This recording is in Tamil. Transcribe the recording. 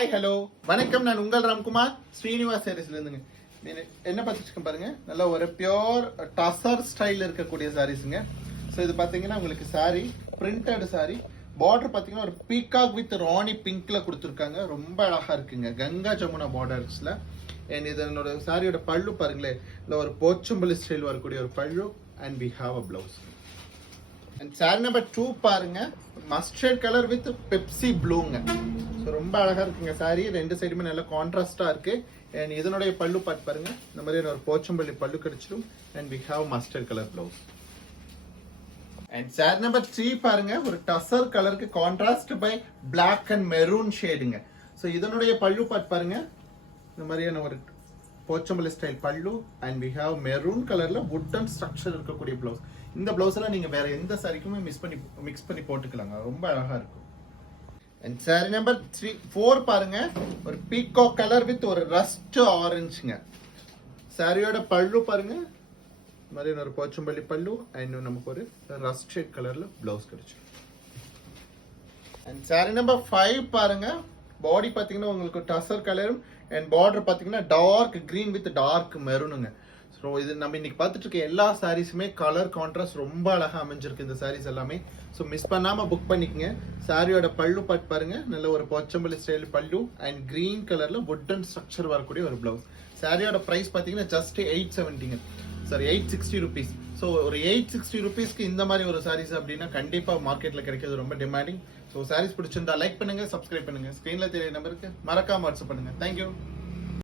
ஹாய் ஹலோ வணக்கம். நான் உங்கள் ராம்குமார் ஸ்ரீனிவாஸ் சாரீஸ்ல இருந்துங்க. என்ன பார்த்துட்டு பாருங்க, நல்ல ஒரு பியோர் டசர் ஸ்டைல் இருக்கக்கூடிய சாரீஸுங்க. ஸோ இது பார்த்தீங்கன்னா உங்களுக்கு சாரி பிரிண்டட் சாரி, பார்டர் பார்த்தீங்கன்னா ஒரு பீகாக் வித் ராணி பிங்க்ல கொடுத்துருக்காங்க. ரொம்ப அழகா இருக்குங்க, கங்கா ஜமுனா பார்டர்ஸ்ல. அண்ட் இது என்னோட சாரியோட பல்லு பாருங்களேன், இல்லை ஒரு போச்சம்பள்ளி ஸ்டைல் வரக்கூடிய ஒரு பல்லு. And we have a blouse. And sari number 2 பாருங்க, மஸ்டர்ட் கலர் வித் பெப்சி ப்ளூங்க. ஸோ ரொம்ப அழகா இருக்குங்க சாரி, ரெண்டு சைடுமே நல்ல கான்ட்ராஸ்டா இருக்கு. அண்ட் இதனுடைய பல்லு பார்த்து பாருங்க, இந்த மாதிரி ஒரு போச்சம்பள்ளி பல்லு கிடைச்சிடும். And we have mustard colour blouse. And sari number 3 பாருங்க, ஒரு டசர் கலருக்கு contrast by black and maroon ஷேடுங்க. ஸோ இதனுடைய பல்லு பார்த்து பாருங்க, இந்த மாதிரியான ஒரு போச்சம்பள்ளி ஸ்டைல் பல்லு. அண்ட் வி ஹாவ் மெரூன் கலர்ல வுட்டன் ஸ்ட்ரக்சர் இருக்கக்கூடிய பிளவுஸ். இந்த பிளவுஸ் எல்லாம் நீங்க வேற எந்த சாரிக்குமே மிக்ஸ் பண்ணி போட்டுக்கலாங்க, ரொம்ப அழகா இருக்கும். அண்ட் சாரி நம்பர் 4 பாருங்க, ஒரு பீகோ கலர் வித் ஒரு ரஸ்ட் ஆரஞ்சுங்க. சாரியோட பல்லு பாருங்க, இந்த மாதிரி ஒரு போச்சம்பள்ளி பல்லு. அண்ட் நமக்கு ஒரு ரஸ்ட் ஷேட் கலர்ல பிளவுஸ் கிடைச்சு. அண்ட் சாரி நம்பர் 5 பாருங்க, பாடி பாத்தீங்கன்னா உங்களுக்கு டசர் கலரும் அண்ட் பார்டர் பாத்தீங்கன்னா டார்க் கிரீன் வித் டார்க் மெரூனுங்க. ஸோ இது நம்ம இன்னைக்கு பார்த்துட்டு இருக்க எல்லா சாரீஸுமே கலர் கான்ட்ராஸ்ட் ரொம்ப அழகா அமைஞ்சிருக்கு இந்த சாரீஸ் எல்லாமே. ஸோ மிஸ் பண்ணாம புக் பண்ணிக்கங்க. சாரியோட பல்லு பார்த்து பாருங்க, நல்ல ஒரு போச்சம்பள்ளி ஸ்டைல் பல்லு அண்ட் கிரீன் கலர்ல வுட்டன் ஸ்ட்ரக்சர் வரக்கூடிய ஒரு பிளவுஸ். சாரியோட பிரைஸ் பாத்தீங்கன்னா ஜஸ்ட் 870ங்க, சாரி 860 ருபீஸ். ஸோ ஒரு 860 ருபீஸ்க்கு இந்த மாதிரி ஒரு சாரீஸ் அப்படின்னா கண்டிப்பா மார்க்கெட்ல கிடைக்கிறது ரொம்ப டிமாண்டிங். ஸோ சாரீஸ் பிடிச்சிருந்தா லைக் பண்ணுங்க, சப்ஸ்கிரைப் பண்ணுங்க. ஸ்கிரீன்ல தெரிய நம்பருக்கு மறக்காம வாட்ஸ்அப் பண்ணுங்க. தேங்க்யூ.